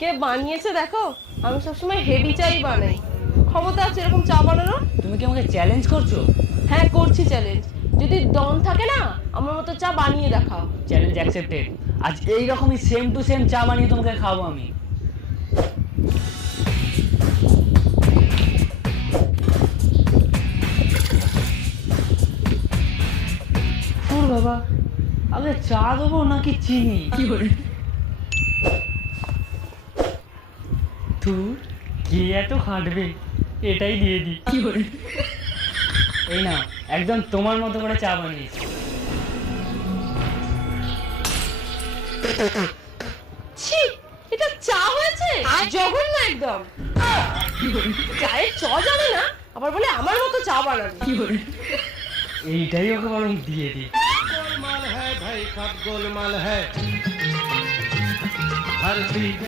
কে বানিয়েছে দেখো, আমি সবসময় হেভি চাই বানাই। ক্ষমতা আছে এরকম চা বানানোর। তুমি কি আমাকে চ্যালেঞ্জ করছো? হ্যাঁ করছি চ্যালেঞ্জ। যদি দম থাকে না, আমার মতো চা বানিয়ে দেখাও। Challenge accepted. আজ এই রকমই সেম টু সেম চা বানিয়ে তোমাকে খাওয়াবো আমি। ওর বাবা, আগে চা দেবো নাকি চিনি? কি করে? তুই কে এত খাটবে, এটাই দিয়ে দি। কি করে? এই না, একদম তোমার মতো করে চা বানিয়েছি। ছি, এটা চা হয়েছে? জঘন্য একদম। চায়ের চ জানে না, আবার বলে আমার মতো চা বানাবে। কি করে? এইটাই ওকে বরং দিয়ে দি। गोलमाल है भाई, सब गोलमाल है। हर चीज